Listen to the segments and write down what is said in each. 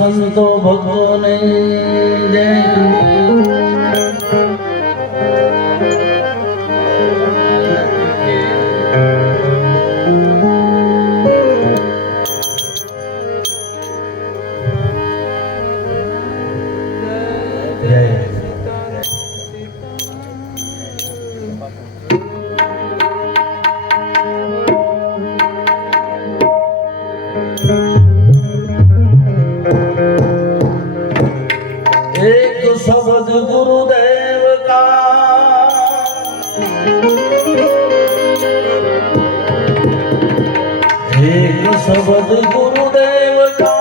સંતો ભક્તોને જય. एक शब्द गुरुदेव का एक शब्द गुरुदेव का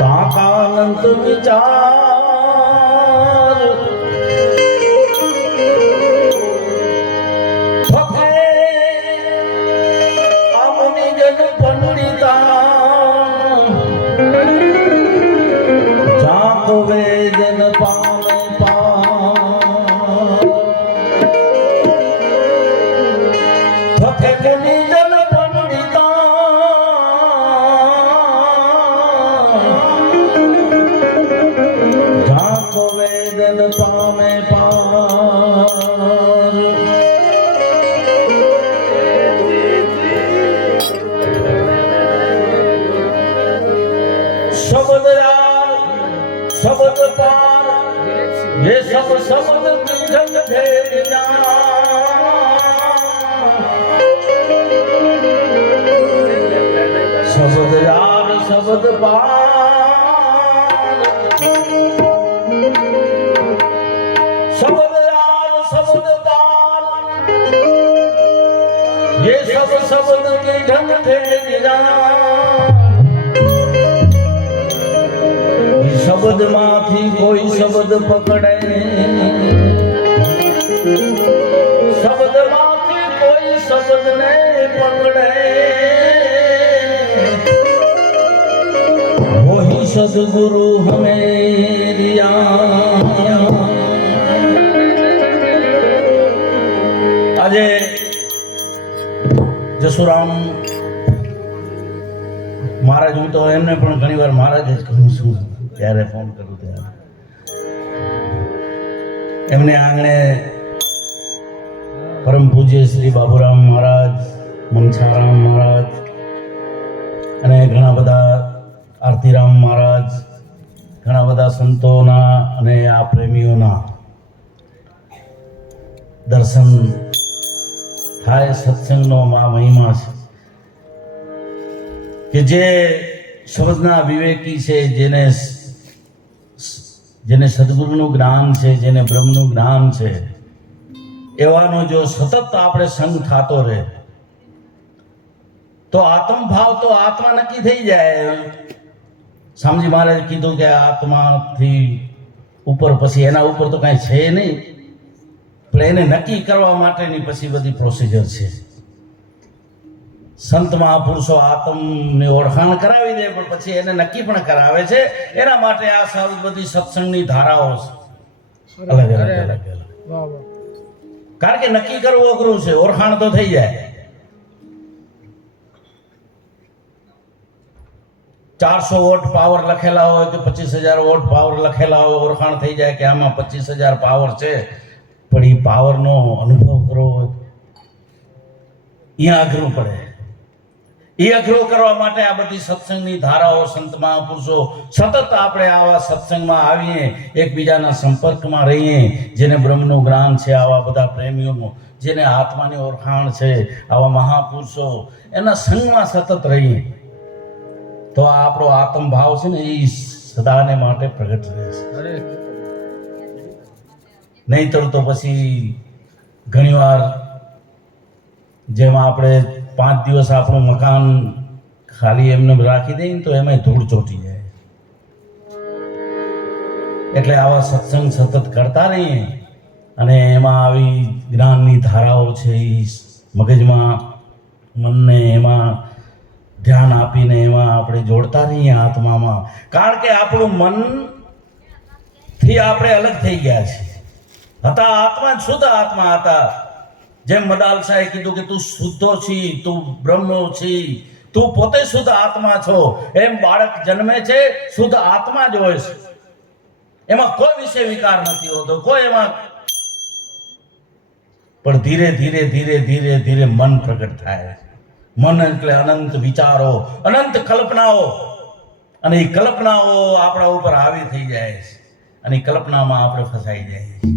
ताकानंत विचार वेदन पावे पानी जन पंडिता जाको वेदन पावे पार शब्द शब्द पार ये सब शब्द जग भेजा शब्द यार शब्द पार शब्द यार शब्द पार ये सब शब्द के ढंग भेजा शब्द माथी कोई शब्द पकड़े शब्द माथी कोई शब्द नहीं पकड़े वही सदगुरु हमें दिया આજે જસુરામ મહારાજ હું તો એમને પણ ઘણીવાર મહારાજ જ કહું છું ત્યારે ફોન કરું ત્યારે એમને આંગણે પરમ પૂજ્ય શ્રી બાબુરામ મહારાજ મનસારામ મહારાજ અને ઘણા બધા આરતીરામ મહારાજ ઘણા બધા સંતોના અને આ પ્રેમીઓના દર્શન થાય સત્સંગનો મા મહિમા છે કે જે શબ્દના વિવેકી છે જેને સદગુરુનું જ્ઞાન છે જેને બ્રહ્મનું જ્ઞાન છે એવાનો જો સતત આપણે સંગ થતો રહે તો આત્મભાવ તો આત્મા નક્કી થઈ જાય. સ્વામીજી મહારાજે કીધું કે આત્માથી ઉપર પછી એના ઉપર તો કાંઈ છે નહીં પણ એને નક્કી કરવા માટેની પછી બધી પ્રોસિજર છે. સંત મહાપુરુષો આત્મની ઓળખાણ કરાવી દે પણ પછી એને નક્કી પણ કરાવે છે. એના માટે આ સૌ બધી સત્સંગની ધારાઓ છે અલગ અલગ. કારણ કે નક્કી કરવું અઘરું છે, ઓળખાણ તો થઈ જાય. 400 વોટ પાવર લખેલા હોય કે 25,000 વોટ પાવર લખેલા હોય, ઓળખાણ થઈ જાય કે આમાં 25,000 પાવર છે. પણ એ પાવરનો અનુભવ કરવો હોય અહીંયા અઘરું પડે. એ અઘરો કરવા માટે આ બધી સત્સંગની ધારાઓ સંત મહાપુરુષો સતત આપણે આવા સત્સંગમાં આવીએ, એકબીજાના સંપર્કમાં રહીએ. જેને બ્રહ્મનું જ્ઞાન છે આવા બધા પ્રેમીઓનું, જેને આત્માની ઓળખાણ છે આવા મહાપુરુષો, એના સંગમાં સતત રહીએ તો આ આપણો આત્મભાવ છે ને એ સદાને માટે પ્રગટ રહે છે. નહીતર તો પછી ઘણીવાર જેમાં આપણે 5 દિવસ આપણું મકાન ખાલી એમને રાખી દઈએ તો એમાં ધૂળ ચોટી જાય. એટલે આવા સત્સંગ સતત કરતા રહીએ અને એમાં આવી જ્ઞાનની ધારાઓ છે એ મગજમાં મનને એમાં ધ્યાન આપીને એમાં આપણે જોડતા રહીએ આત્મામાં. કારણ કે આપણું મનથી આપણે અલગ થઈ ગયા છીએ. હતા આત્મા, શુદ્ધ આત્મા હતા. જેમ મદાલસાએ કીધું કે તું શુદ્ધો છી, તું બ્રહ્મ છી, તું પોતે શુદ્ધ આત્મા છો. એમ બાળક જન્મે છે શુદ્ધ આત્મા જ હોય છે. એમાં કોઈ વિષય વિકાર નથી હોતો, કોઈ એમાં. પણ ધીરે ધીરે ધીરે ધીરે ધીરે મન પ્રગટ થાય. મન એટલે અનંત વિચારો, અનંત કલ્પનાઓ, અને એ કલ્પનાઓ આપણા ઉપર હાવી થઈ જાય છે, અને એ કલ્પનામાં આપણે ફસાઈ જાય છે.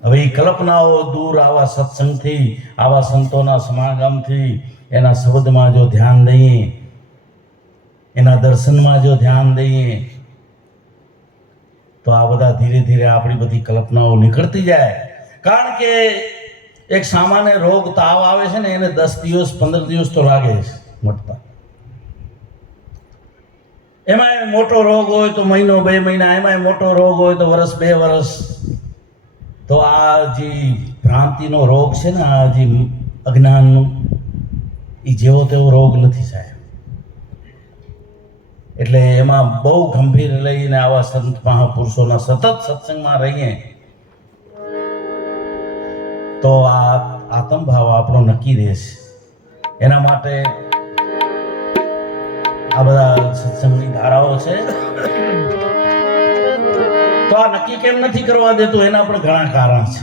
હવે એ કલ્પનાઓ દૂર આવા સત્સંગથી, આવા સંતોના સમાગમથી, એના શબ્દમાં જો ધ્યાન દઈએ, એના દર્શનમાં જો ધ્યાન દઈએ, તો આ બધા ધીરે ધીરે આપણી બધી કલ્પનાઓ નીકળતી જાય. કારણ કે એક સામાન્ય રોગ તાવ આવે છે ને, એને 10 દિવસ 15 દિવસ તો લાગે છે મટતા. એમાં મોટો રોગ હોય તો મહિનો 2 મહિના, એમાં મોટો રોગ હોય તો વર્ષ 2 વર્ષ. તો આ જે ભ્રાંતિનો રોગ છે ને, આ જે અજ્ઞાનનો, એ જેવો તેવો રોગ નથી સાહેબ. એટલે એમાં બહુ ગંભીર લઈને આવા સંત મહાપુરુષોના સતત સત્સંગમાં રહીએ તો આ આત્મભાવ આપણો નક્કી રહેશે. એના માટે આ બધા સત્સંગની ધારાઓ છે. તો આ નક્કી કેમ નથી કરવા દેતું, એના પણ ઘણા કારણ છે.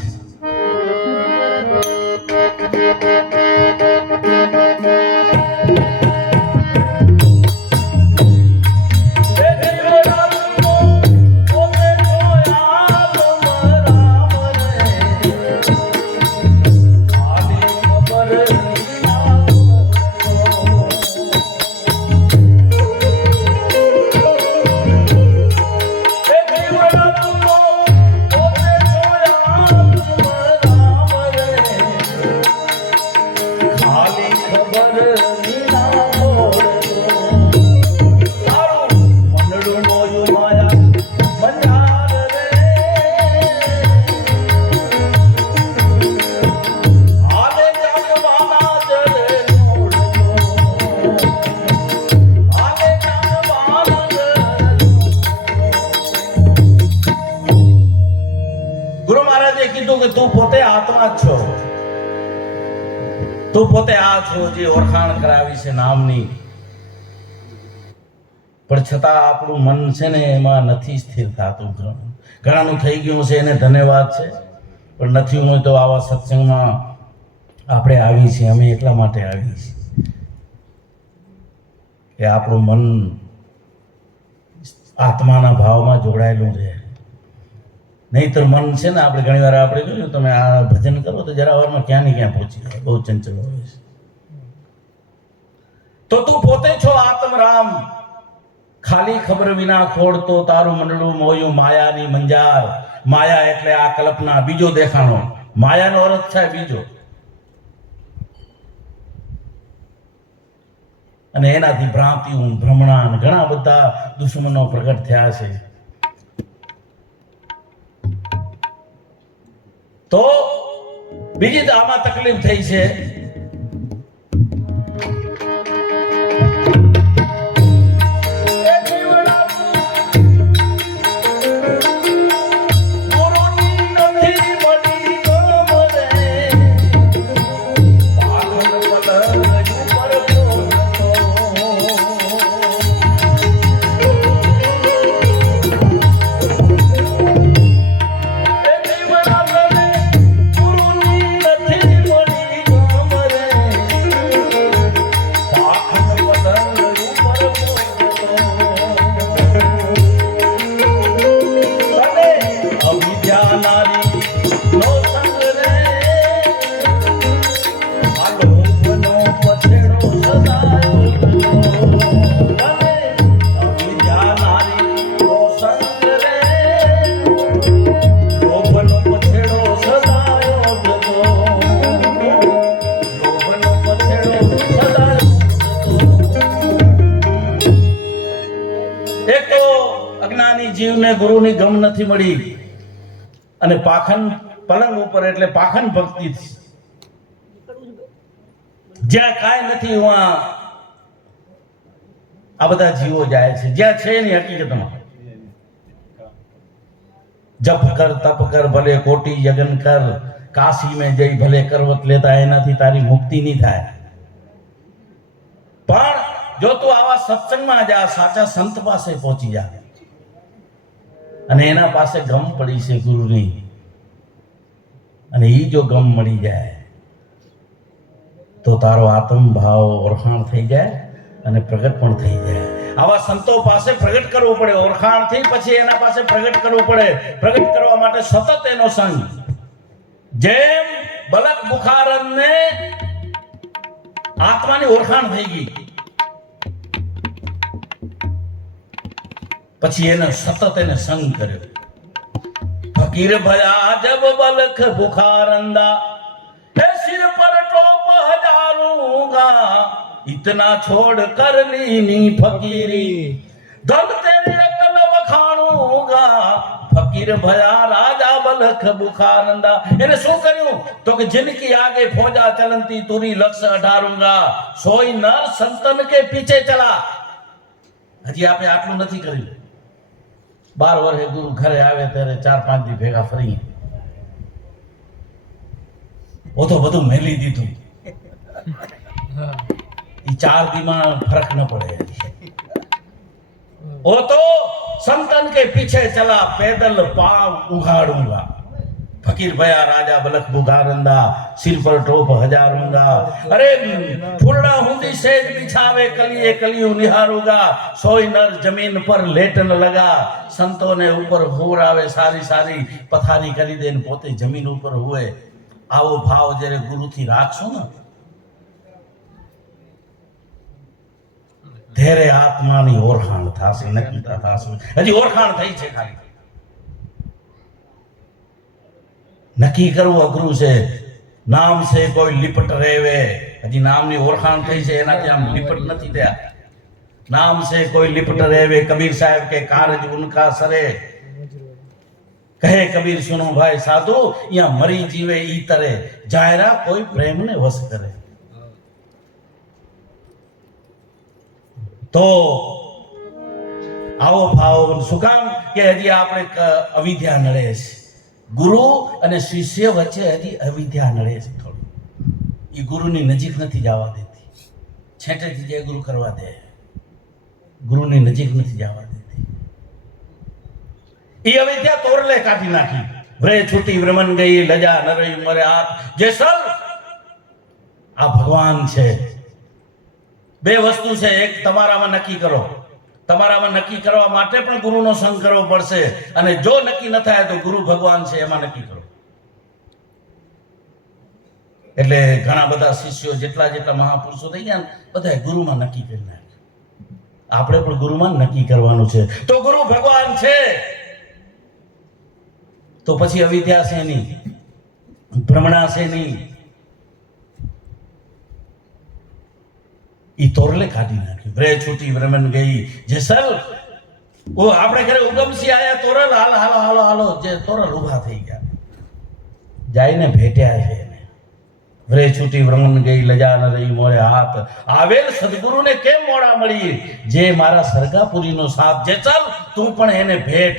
તું પોતે આત્મા જ છો, તું પોતે આ છો જે ઓળખાણ કરાવી છે નામની. પણ છતાં આપણું મન છે ને, એમાં નથી સ્થિર થતું. ઘણાનું થઈ ગયું છે, એને ધન્યવાદ છે. પણ નથી હોય તો આવા સત્સંગમાં આપણે આવી છીએ, અમે એટલા માટે આવી છીએ કે આપણું મન આત્માના ભાવમાં જોડાયેલું રહે. નહીતર મન છે ને, આપણે ઘણી વાર આપણે જોયું, તમે આ ભજન કરો તો જરા વારમાં ક્યાં ને ક્યાં પહોંચી જાય, બહુ ચંચલ હોય છે. તો તું પોતે છો આત્મરામ, ખાલી ખબર વિના ખોડતો તારું મંડળું મોયું માયાની મંજાર. માયા એટલે આ કલ્પના, બીજો દેખાણો. માયાનો અર્થ થાય બીજો, અને એનાથી ભ્રાંતિઓ, ભ્રમણા, ઘણા બધા દુશ્મનો પ્રગટ થયા છે. તો બીજી આમાં તકલીફ થઈ છે. જીવને ગુરુની ગમ નથી મળી, અને પાખંડ પલંગ ઉપર, એટલે પાખંડ ભક્તિ. જ્યાં કાંઈ નથી ત્યાં આ બધા જીવો જાય છે, જ્યાં છે એની હકીકતમાં. જપ કર તપ કર ભલે કોટી યજ્ઞ કર, કાશી में જઈ ભલે કરવત લેતા, એનાથી તારી મુક્તિ નહીં થાય. પણ જો તું આવા સત્સંગમાં જા, સાચા સંત પાસે પહોંચી જા અને એના પાસે ગમ પડી છે ગુરુની, અને એ જો ગમ મળી જાય તો તારો આત્મ ભાવ ઓળખાણ થઈ જાય અને પ્રગટ પણ થઈ જાય. આવા સંતો પાસે પ્રગટ કરવું પડે, ઓળખાણથી પછી એના પાસે પ્રગટ કરવું પડે. પ્રગટ કરવા માટે સતત એનો સંગ. જેમ બલક બુખારનને આત્માની ઓળખાણ થઈ ગઈ, પછી એને સતત એને સંગ કર્યો. ફકીર ભયા જબ બલખ બુખારંદા, હે સિર પર ટોપ હજાरूंगा, इतना छोड़ कर लीनी फकीरी, धन तेरे अकल वखाणूंगा. फकीर भया राजा बलख बुखारंदा. એને શું કર્યું તો કે जिनकी आगे फौजा चलती तुरी लक्ष्य अठारूंगा, सोई नर संतन के पीछे चला. હજી આપણે આટલું નથી કર્યું. 12 વર્ષે ગુરુ ઘરે આવે ત્યારે 4-5 દી ભેગા ફરી, ઓ તો બધું મેલી દીધું. ये 4 दी में फर्क न पड़े. वो तो संतन के पीछे चला, पैदल पाव उघाड़ूंगा. फकीर भया राजा बलख बुखारंदा, सिर पर टोप हजारूंगा. अरे फुलड़ा हुंदी सेज बिछावे, कलिए कलियों निहारूंगा. सोई नर जमीन पर लेटन लगा, संतों ने ऊपर होर आवे सारी सारी पथारी करी दे, पोते जमीन ऊपर हुए. आवो भाव जरे गुरु थी राखशो ने तेरे आत्मानी ओळखाण थासे, नक्कीता थासे. हजी ओळखाण થઈ છે, ખાલી નક્કી કરવું અઘરું છે. નામ से कोई लिपट रेवे, हजी नामनी ओळखाण થઈ છે, એનાથી આમ लिपट નથી થયા. नाम से कोई लिपट रेवे, कबीर साहब के कारज उनका सरे. कहे कबीर सुनो भाई साधु, यहाँ मरी जीवे ई तरे, जायरा कोई प्रेम ने वश करे. તો આવો ભાવ શું કામ કે હજી આપણે અવિદ્યા નડે છે. ગુરુ અને શિષ્ય વચ્ચે હજી અવિદ્યા નડે છે થોડું. એ ગુરુની નજીક નથી જવા દેતી, છેટેથી જે ગુરુ કરવા દે, ગુરુની નજીક નથી જવા દેતી. એ અવિદ્યા તોરલે કાઢી નાખી. વ્રે છૂટી વ્રમન ગઈ, લજા ન રહી મરે હાથ. જે સર આ ભગવાન છે. બે વસ્તુ છે, એક તમારામાં નક્કી કરો. તમારામાં નક્કી કરવા માટે પણ ગુરુનો સંગ કરવો પડશે, અને જો નક્કી ન થાય તો ગુરુ ભગવાન છે એમાં નક્કી કરો. એટલે ઘણા બધા શિષ્યો જેટલા જેટલા મહાપુરુષો થઈ ગયા બધા ગુરુમાં નક્કી કરી નાખ્યું. આપણે પણ ગુરુમાં નક્કી કરવાનું છે. તો ગુરુ ભગવાન છે તો પછી અવિદ્યા છે નહીં, ભ્રમણા છે નહીં, ई तोरले काटी नाखी. व्रे छूटी व्रमन गई जेसल, वो आपणे घरे उगमसी आया तोरल, हालो हालो हालो हालो, जे तोरल उभा થઈ ગયા, જાઈને ભેટ્યા છે એને. વ્રે છૂટી વ્રમન ગઈ, લજા ન રહી મોરે હાથ. આવેલ સદગુરુને કેમ મોડા મળી, જે મારા સરગાપુરીનો સાથ. જે ચાલ તું પણ એને ભેટ.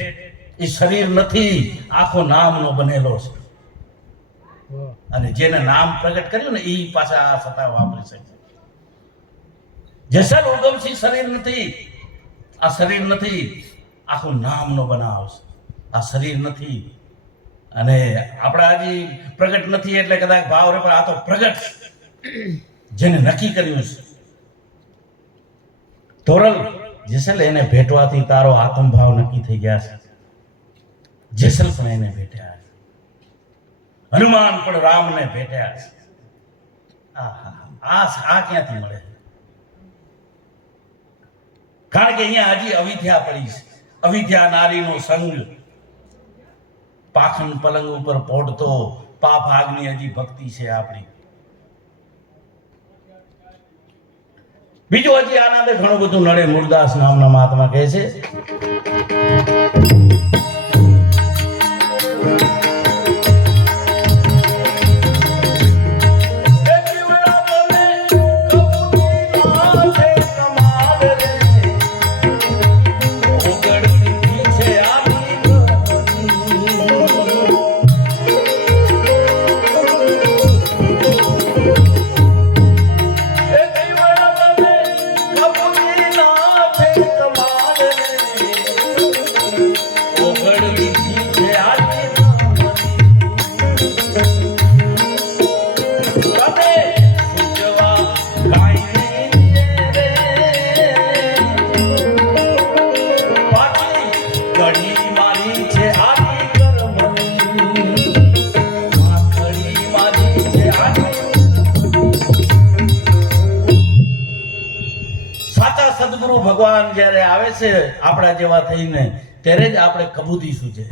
એ શરીર નથી, આખો નામનો બનેલો છે, અને જેને નામ પ્રગટ કર્યું ને એ પાછા આ સત્તા વાપરી શકે. જેસલ ઉગમસી શરીર નથી, આ શરીર નથી, આખું નામનો બનાવ છે. આ શરીર નથી, અને આપણા હજી પ્રગટ નથી એટલે કદાચ ભાવ રે, પણ આ તો પ્રગટ જેને નક્કી કર્યું છે. તોરલ જેસલ એને ભેટવાથી તારો આત્મ ભાવ નક્કી થઈ ગયા છે. જેસલ પણ એને ભેટ્યા છે, હનુમાન પણ રામને ભેટ્યા છે. આ ક્યાંથી મળે? કારણ કે અહીંયા હજી અવિદ્યા પડી છે. અવિદ્યા નારીનો સંગ, પાખંડ પલંગ ઉપર પોડતો પાપ આગની હજી ભક્તિ છે આપણી. બીજું હજી આનંદ ઘણું બધું નડે. મૂળદાસ નામના મહાત્મા કહે છે, જ્યારે આવે છે આપણા જેવા થઈને ત્યારે જ આપણે કબૂતીશું છે.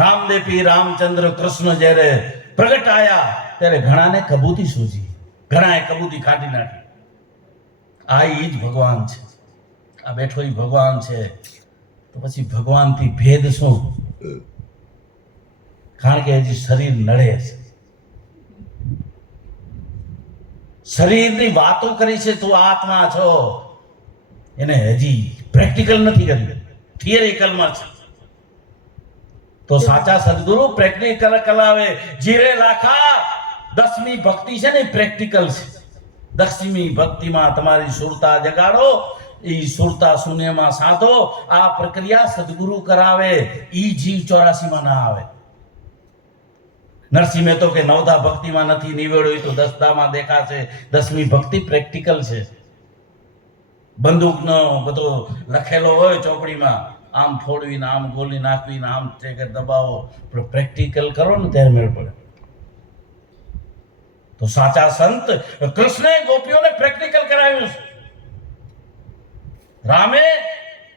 રામદેપી રામચંદ્ર કૃષ્ણ જ્યારે પ્રગટ આયા ત્યારે ઘણાને કબૂતી સૂજી, ઘણાએ કબૂતી કાઢી નાખી. આ ઈ જ ભગવાન છે, આ બેઠો ઈ ભગવાન છે. તો પછી ભગવાનથી ભેદ શું? કારણ કે હજી શરીર નડે છે. શરીરની વાતો કરી છે, તું આત્મા છો, એને હજી પ્રેક્ટિકલ નથી કર્યું, થિયરિકલમાં છે. તો સાચા સદગુરુ પ્રેક્ટિકલ કલાવે. જીરે લાખા 10મી ભક્તિ છે ને પ્રેક્ટિકલ છે. 10મી ભક્તિમાં તમારી સુરતા જગાડો, ઈ સુરતા શૂન્યમાં સાધો. આ પ્રક્રિયા સદગુરુ કરાવે, ઈ જીવ 84માં ના આવે. નરસિંહ મહેતો કે 9ધા ભક્તિમાં નથી નિવેડ્યો તો 10દામાં દેખાશે. 10મી ભક્તિ પ્રેક્ટિકલ છે. બંદૂકનો બધો લખેલો હોય ચોપડીમાં, આમ ફોડવીને આમ ગોલી નાખવીને આમ ટ્રેગર દબાવો, પણ પ્રેક્ટિકલ કરો ને ત્યારે મેળ પડે. તો સાચા સંત કૃષ્ણે ગોપીઓને પ્રેક્ટિકલ કરાવ્યું છે. રામે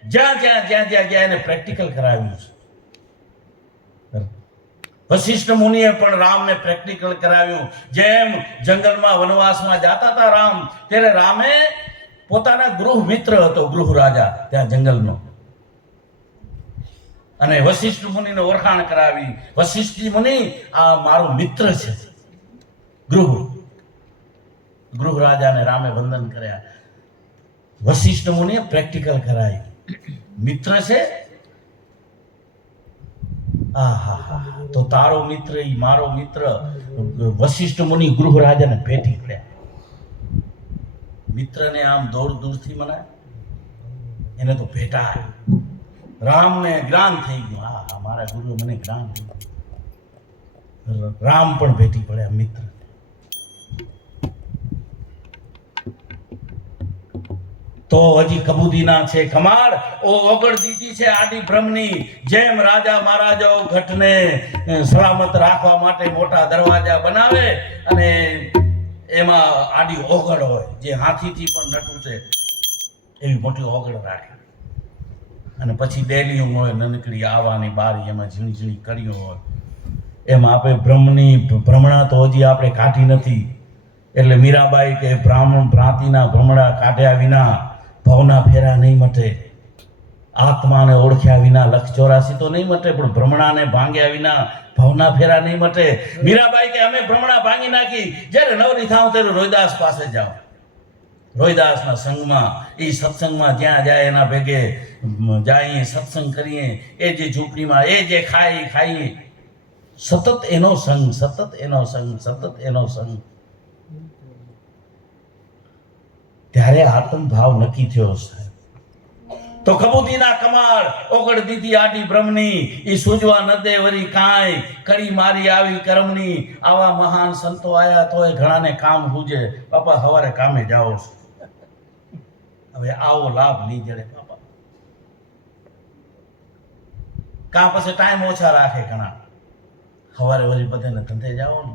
જ્યાં ગયા એને પ્રેક્ટિકલ કરાવ્યું છે. વશિષ્ઠ મુનિએ પણ રામને પ્રેક્ટિકલ કરાવ્યું. જેમ જંગલમાં વનવાસમાં જતા હતા રામ, ત્યારે રામે પોતાના ગૃહ મિત્ર હતો, ગૃહ રાજા ત્યાં જંગલનો, અને વશિષ્ઠ મુનિને ઓળખાણ કરાવી. વશિષ્ઠ મુનિ આ મારો મિત્ર છે. ગૃહ રાજાને રામે વંદન કર્યા. વશિષ્ઠ મુનિએ પ્રેક્ટિકલ કરાવી. મિત્ર છે, તો તારો મિત્ર ઈ મારો મિત્ર. વશિષ્ઠ મુનિ ગૃહ રાજાને ભેટી પડ્યા. મિત્રને આમ દૂરથી મનાય, એને તો ભેટાય. રામને જ્ઞાન થઈ ગયું, હા મારા ગુરુ મને જ્ઞાન થયું. રામ પણ ભેટી પડ્યા મિત્ર. તો હજી કબૂદીના છે કમાડ. ઓગળ દીધી છે આડી બ્રહ્મની. જેમ રાજા મહારાજો ઘટને સલામત રાખવા માટે મોટા દરવાજા બનાવે, અને એમાં આડી ઓગળ હોય, જે હાથીથી પણ ન તૂટે એવી મોટી ઓગળ રાખે. અને પછી ડેલીઓ હોય નાનકડી આવાની બારી, એમાં ઝીણી ઝીણી કડીઓ હોય. એમ આપણે ભ્રમણા તો હજી આપણે કાઢી નથી. એટલે મીરાબાઈ કે બ્રાહ્મણ ભ્રાંતિના ભ્રમણા કાઢ્યા વિના ભવના ફેરા નહીં મટે. આત્માને ઓળખ્યા વિના 184 તો નહીં મટે, પણ ભ્રમણાને ભાંગ્યા વિના ભવના ફેરા નહીં મટે. મીરાબાઈ કે અમે ભ્રમણા ભાંગી નાખી. જ્યારે નવરી થાવ ત્યારે રોહિદાસ પાસે જાઓ, રોહિદાસના સંગમાં, એ સત્સંગમાં જ્યાં જાય એના ભેગે જઈએ, સત્સંગ કરીએ. એ જે ઝૂંપડીમાં એ જે ખાઈએ, સતત એનો સંગ, સતત એનો સંગ, સતત એનો સંગ. ત્યારે આત્મભાવ નક્કી થયો છે. તો કબૂતીના કમાળ ઓગળ દીધી આડી બ્રહ્મની. ઈ સૂજવા ન દે વરી કાંઈ, કડી મારી આવી કરમની. આવા મહાન સંતો આયા તોય ઘણાને કામ હુજે. બાપા સવારે કામે જાઓ છો, હવે આવો લાભ નહીં જડે બાપા. કાં પછી ટાઈમ ઓછા રાખે ઘણા, સવારે વળી બધાને ધંધે જાઓ ને,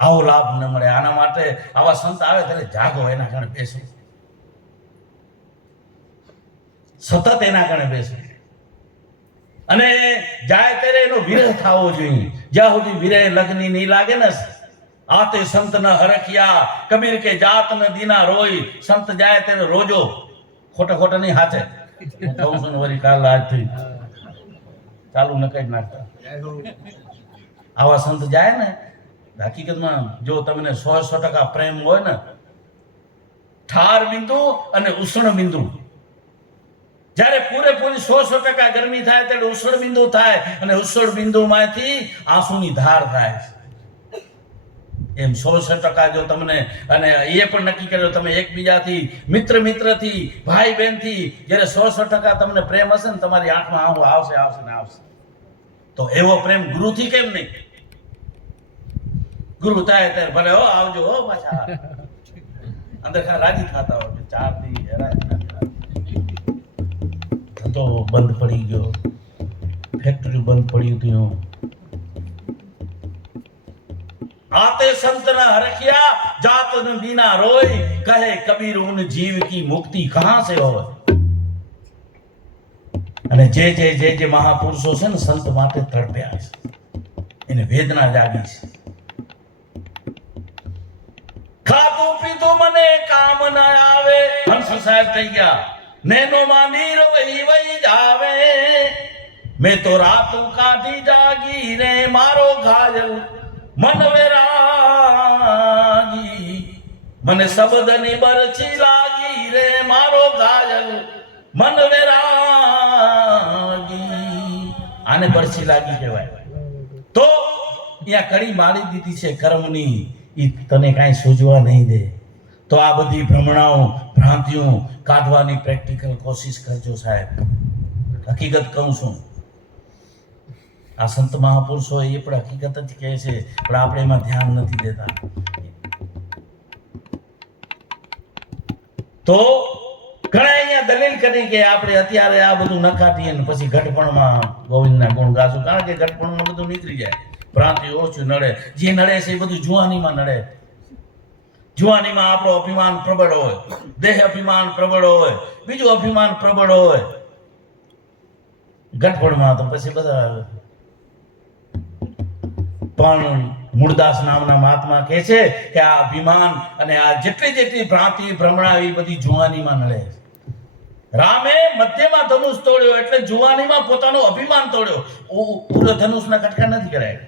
આવો લાભ ન મળે. આના માટે આવા સંત આવે ત્યારે જાગો, એના કારણે બેસો, સતત એના કારણે બેસો. અને જાય ત્યારે એનો વિરહ થવો જોઈએ. જ્યાં સુધી વિરહ લગ્ની નહીં લાગે ને, આતે સંત ન હરખિયા, કબીર કે જાત ન દીના રોય. સંત જાય ત્યારે રોજો, ખોટા નહીં હાથે. હું કહું છું ને વળી કાલ આજથી ચાલુ ન કરી નાખતા. આવા સંત જાય ને, હકીકતમાં જો તમને 100% પ્રેમ હોય ને, ઠાર બિંદુ અને ઉષ્ણ બિંદુ, જ્યારે પૂરેપૂરી 100% ગરમી થાય ત્યારે ઉષ્ણ બિંદુ થાય, અને ઉષ્ણ બિંદુમાંથી આંસુની ધાર થાય. એમ 100% જો તમને, અને એ પણ નક્કી કર્યો તમે એકબીજાથી, મિત્રથી, ભાઈ બહેનથી જ્યારે 100% તમને પ્રેમ હશે ને, તમારી આંખમાં આંસુ આવશે ને આવશે. તો એવો પ્રેમ ગુરુથી કેમ નહીં? ગુરુ થાય ત્યારે ભલે હો આવજો હો પાછા, અંદર રાજી થતા હોય. 4 દી તો બંધ પડી ગયો, ફેક્ટરી બંધ પડી હતી, आते संत न हरखिया जात न दीना रोय कहे कबीर उन जीव की मुक्ति कहां से हो। અને જે મહાપુરુષો છે ને સંત માટે તડપ્યા છે, એને વેદના જાગી છે. ખાતું પીતું મને કામ ના આવે, હંસ સાહેબ થઈ ગયા, નેનો માં નીર વહી જાવે, મેં તો રાત કાઢી જાગી રે મારો ઘાયલ મન વેરાગી, મને શબ્દ ની બરછી લાગી રે મારો ઘાયલ મન વેરાગી. આને બરછી લાગી કહેવાય. તો અહીંયા કડી મારી દીધી છે કર્મની, ઈ તને કાંઈ સૂઝવા નહીં દે. તો આ બધી ભ્રમણાઓ ભ્રાંતિઓ કાઢવાની પ્રેક્ટિકલ કોશિશ કરજો સાહેબ. હકીકત કહું છું, આ સંત મહાપુરુષો એ પણ હકીકત જ કહે છે, પણ આપણે એમાં ધ્યાન નથી દેતા. તો ઘણા અહીંયા દલીલ કરી કે આપણે અત્યારે આ બધું ન કાઢીએ ને પછી ઘટપણમાં ગોવિંદના ગુણ ગાશું, કારણ કે ઘટપણમાં બધું નીકળી જાય, ભ્રાંતિ ઓછું નડે. જે નડે છે એ બધું જુવાનીમાં નડે. જુવાનીમાં આપણો અભિમાન પ્રબળ હોય, દેહ અભિમાન પ્રબળ હોય, બીજું અભિમાન પ્રબળ હોય. ઘટપણમાં તો પછી બધા. પણ મૂળદાસ નામના મહાત્મા કહે છે કે આ અભિમાન અને આ જેટલી ભ્રાંતિ ભ્રમણા એ બધી જુવાનીમાં નડે. રામે મધ્યમાં ધનુષ તોડ્યો એટલે જુવાનીમાં પોતાનું અભિમાન તોડ્યો. પૂરો ધનુષના કટકા નથી કરાય,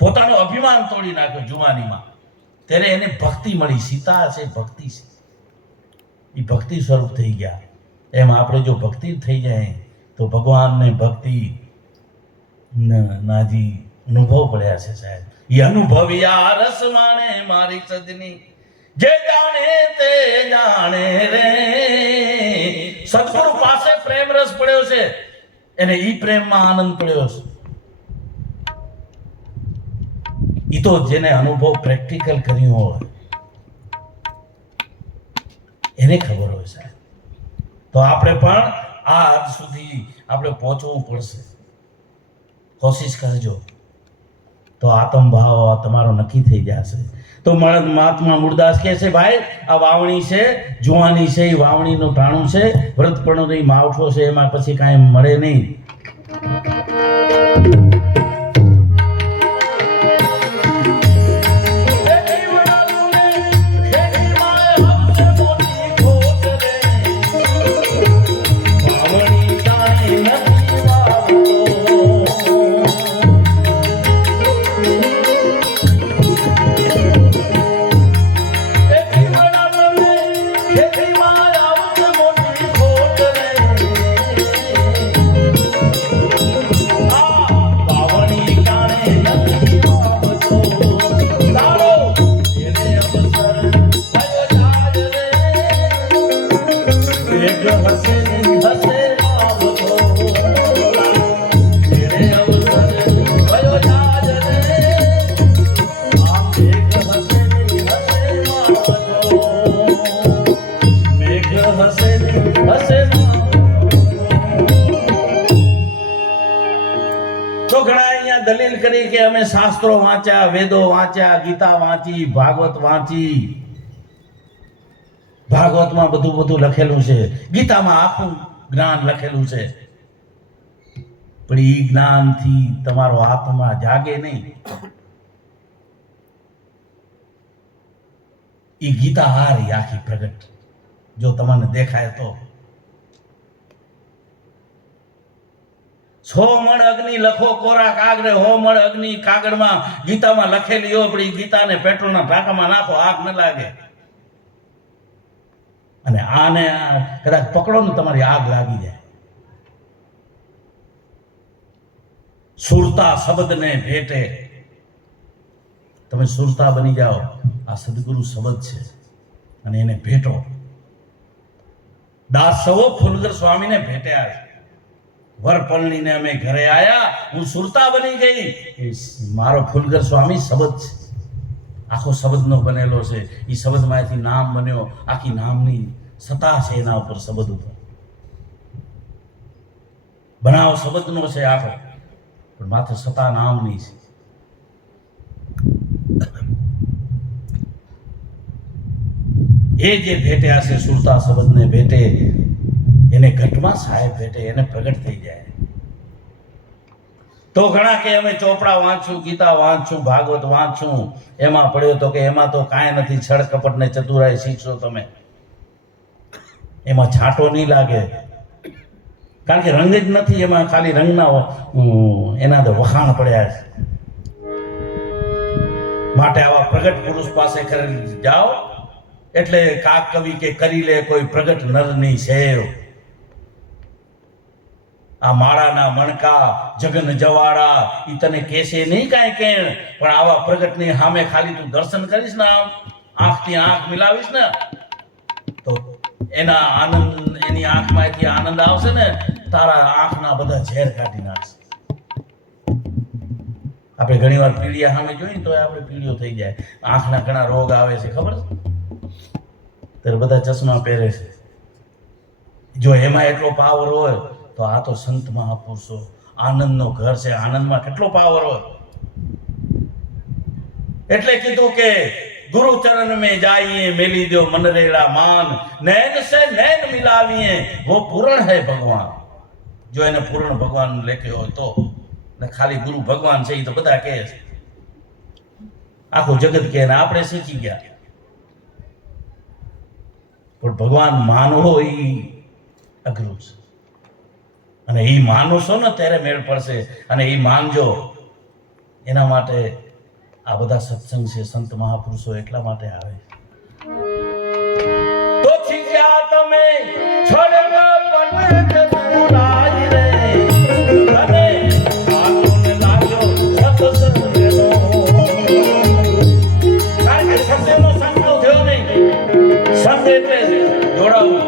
પોતાનું અભિમાન તોડી નાખ્યો જુવાનીમાં. ત્યારે એને ભક્તિ મળી. સીતા છે ભક્તિ છે, એ ભક્તિ સ્વરૂપ થઈ ગયા. એમ આપણે જો ભક્તિ થઈ જાય તો ભગવાનને ભક્તિ નાજી અનુભવ પડ્યા છે સાહેબ. એ અનુભવ્યા રસ માણે મારી સજની, જે જાણે તે જાણે રે. સદગુરુ પાસે પ્રેમ રસ પડ્યો છે, એને ઈ પ્રેમમાં આનંદ પડ્યો છે. ઈ તો જેને અનુભવ પ્રેક્ટિકલ કર્યો હોય એને ખબર હોય સાહેબ. તો આપણે પણ આ હદ સુધી આપણે પહોંચવું પડશે. કોશિશ કરજો તો આત્મભાવ તમારો નક્કી થઈ જશે. તો મહાત્મા મૂળદાસ કહે છે ભાઈ આ વાવણી છે, જુવાની છે, એ વાવણીનું ટાણું છે, વ્રતપણું માવઠો છે, એમાં પછી કાંઈ મળે નહીં. દલીલ કરી કે અમે શાસ્ત્રો વાંચ્યા, વેદો વાંચ્યા, ગીતા વાંચી, ભાગવત વાંચી. ભાગવતમાં બધું લખેલું છે, ગીતામાં આખું જ્ઞાન લખેલું છે, પણ એ જ્ઞાનથી તમારો આત્મા જાગે નહીં. એ ગીતા હારી આખી પ્રગટ જો તમને દેખાય તો. 100 મણ અગ્નિ લખો કોરા કાગરે, 100 મણ અગ્નિ કાગળમાં ગીતામાં લખેલી હોય, પણ ગીતાને પેટ્રોલના ટાંકામાં નાખો, આગ ન લાગે. અને આને કદાચ પકડો ને તમારી આગ લાગી જાય. સુરતા શબ્દને ભેટે, તમે સુરતા બની જાઓ. આ સદગુરુ શબ્દ છે અને એને ભેટો. દાસ સવો ફૂલગર સ્વામીને ભેટ્યા છે. વરપલણીને અમે ઘરે આયા, હું સુરતા બની ગઈ. મારો ફૂલગર સ્વામી શબ્દ છે, આખો શબ્દનો બનેલો છે. એ શબ્દમાંથી નામ બન્યો, આખી નામની સત્તા છે એના ઉપર, શબ્દ ઉપર. બનાવ શબ્દનો છે આખો, પણ માત્ર સત્તા નામની છે. એ જે ભેટ્યા છે સુરતા શબ્દને ભેટે, એને ઘટમાં સાહેબ ભેટે, એને પ્રગટ થઈ જાય. તો ઘણા કે અમે ચોપડા વાંચું, ગીતા વાંચું, ભાગવત વાંચું, એમાં પડ્યો તો કે એમાં તો કાંઈ નથી, છળ કપટ ને ચતુરાઈ શીખશો તમે, એમાં છાંટો નહીં લાગે, કારણ કે રંગ જ નથી એમાં, ખાલી રંગના એના તો વખાણ પડ્યા છે. માટે આવા પ્રગટ પુરુષ પાસે કરી જાઓ, એટલે કાક કવિ કે કરી લે કોઈ પ્રગટ નરની સેવ. આ માળાના મણકા જગન જવાડા ઈ તને કેસે નહીં કાંઈ કેણ, પણ આવા પ્રગટની સામે ખાલી તું દર્શન કરીશ ને, આમ આંખથી આંખ મિલાવીશ ને, તો એના આનંદ, એની આંખમાંથી આનંદ આવશે ને, તારા આંખના બધા ઝેર કાઢી નાખશે. આપણે ઘણી વાર પીળિયા સામે જોઈએ તો આપણે પીળિયો થઈ જાય, આંખના ઘણા રોગ આવે છે ખબર છે, ત્યારે બધા ચશ્મા પહેરે છે. જો એમાં એટલો પાવર હોય તો આ તો સંત મહાપુરુષો, આનંદનો ઘર છે, આનંદમાં કેટલો પાવર હોય. એટલે કીધું કે ગુરુ ચરણ में जाइए मेली दो मन रेड़ा मान, नैन से नैन मिलाविए वो पूर्ण है भगवान. જો એને પૂર્ણ ભગવાન લેખ્યો હોય તો, ને ખાલી ગુરુ ભગવાન છે એ તો બધા કહે છે, આખું જગત કહે ને આપણે શીખી ગયા, પણ ભગવાન માનવો એ અઘરું છે. અને એ માનશો ને ત્યારે મેળ પડશે, અને એ માનજો એના માટે આ બધા સત્સંગ છે, સંત મહાપુરુષો એટલા માટે આવે. તો છીક્યા તમે છોડવા પટ ચતુરાઈ રે, અને સાધુને લાગ્યો સત્સંગનો, કારણ કે સત્સંગનો સંકલ્પ થયો નહીં. સંત એટલે જોડાવું.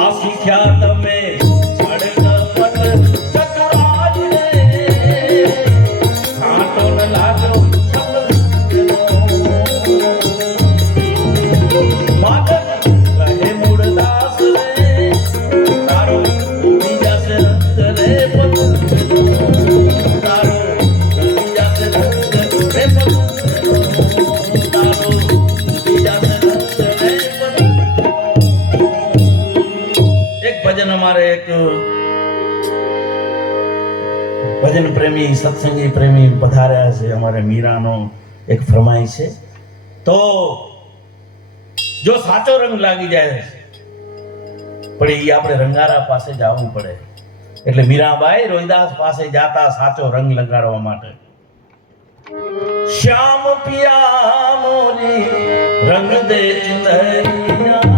આ શીખ્યા તમે ભજન પ્રેમી, સત્સંગી પ્રેમી પધાર્યા છે. અમારે મીરાનો એક ફરમાઈશ છે, તો જો સાચો રંગ લાગી જાય પણ એ આપણે રંગારા પાસે જવું પડે. એટલે મીરાબાઈ રોહિદાસ પાસે જાતા સાચો રંગ લગાડવા માટે. શ્યામ પિયા મોરી રંગ દે ચુંદરિયા,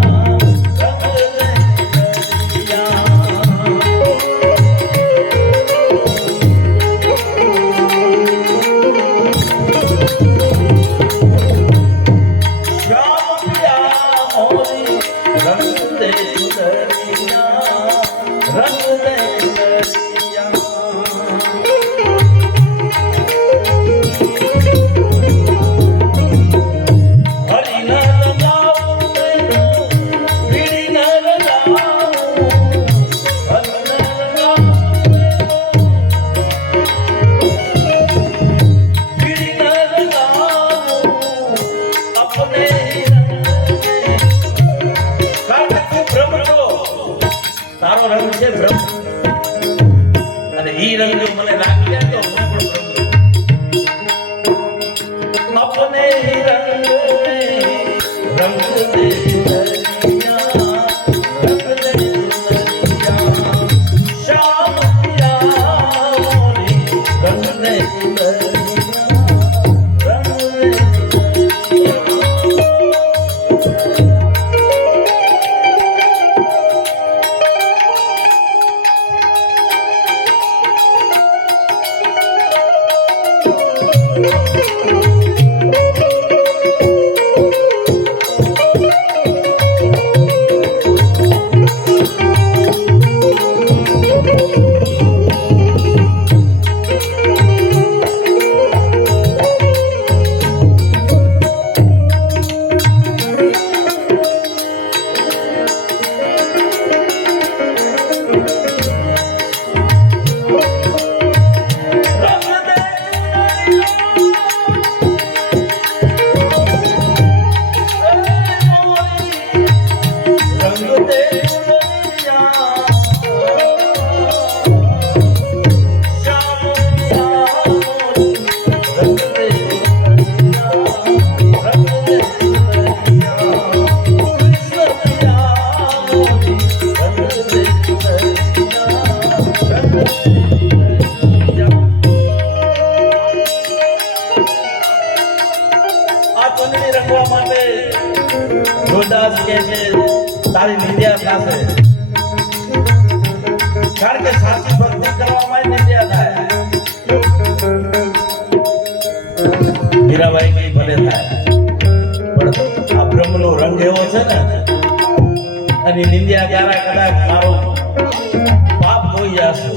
આ ચૂંટણી રખવા માટે રોદાસ કહે છે તારી નિંદ્યા થશે, કારણ કે સાચી ભક્તિ કરવામાં નિંદ્યા થાય. મીરાબાઈ કઈ ભલે થાય, પણ આ બ્રહ્મનો રંગ એવો છે ને, અને નિંદ્યા ક્યારે કદાચ મારો પાપ ધોઈ જશે,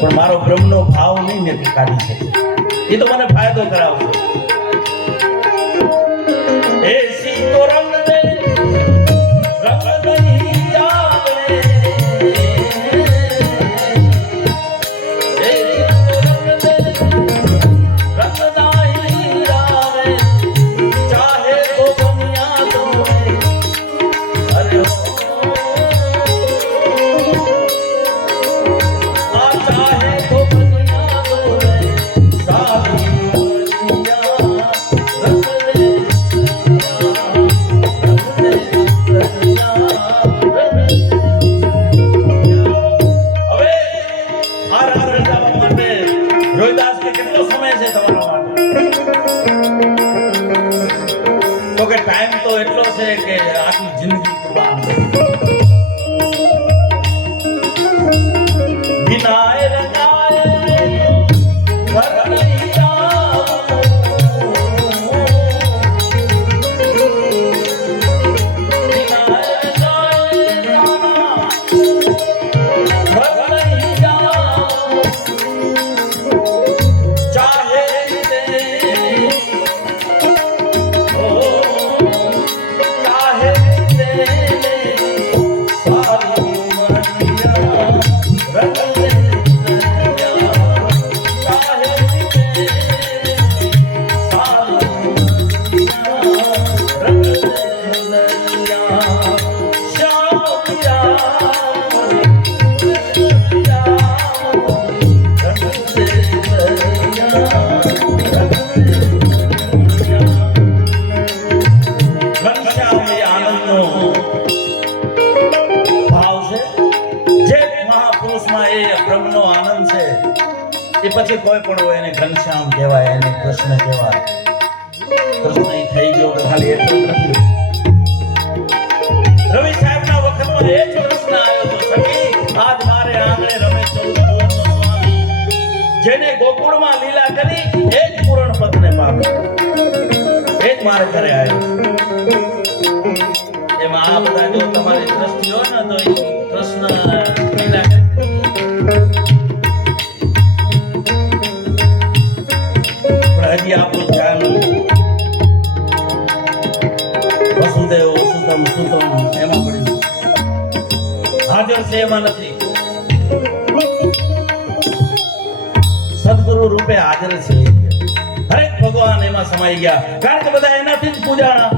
પણ મારો બ્રહ્મનો ભાવ નહીં ને કાઢી શકે. એ તો મને ફાયદો કરાવશે. એ સીતો રંગ દે રંગ નહીં આવે, એ સીતો રંગ દે રંગ નહીં આવે, ચાહે તો દુનિયા તો અરે આ ચાહે તો દુનિયા તો સારી રોહિદાસ કે કેટલો સમય છે તમારા માટે? તો કે ટાઈમ તો એટલો છે કે આખી જિંદગી કુરબાન કરી. વિનાય રંગાય ઘર નહીં જાઉં, વિનાય રંગાય ઘર નહીં જાઉં, ચાહે તે ઓ ચાહે તે સારી ઉમરિયા રંગ દે દરિયા, ચાહે તે સારી ઉમરિયા રંગ દે દરિયા, શ્યામ પિયા પછી કોઈ પણ હોય એને ઘનશ્યામ કહેવાય, એને કૃષ્ણ કહેવાય. કૃષ્ણ ઈ થઈ ગયો કે ખાલી એટલું નથી. રવિ સાહેબના વખતમાં એ જ પ્રશ્ન આવ્યો તો સખી આજ મારે આંગણે રમે 14 ભુવનનો સ્વામી, જેને ગોકુળમાં લીલા કરી એ જ પૂરણ પદને પામ્યો, એ જ મારે ઘરે આવ્યો. એમાં આ બધા જો તમારી દ્રષ્ટિ હોય ને તો એ કૃષ્ણ લીલા કરી હજી આપણું ધ્યાન વસુદેવ વસુતમ સુતમ એમાં પડ્યું, હાજર છે એમાં નથી. સદગુરુ રૂપે હાજર છે, હરેક ભગવાન એમાં સમાઈ ગયા, કારણ કે બધા એનાથી જ પૂજાણા.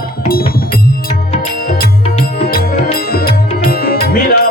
મીરા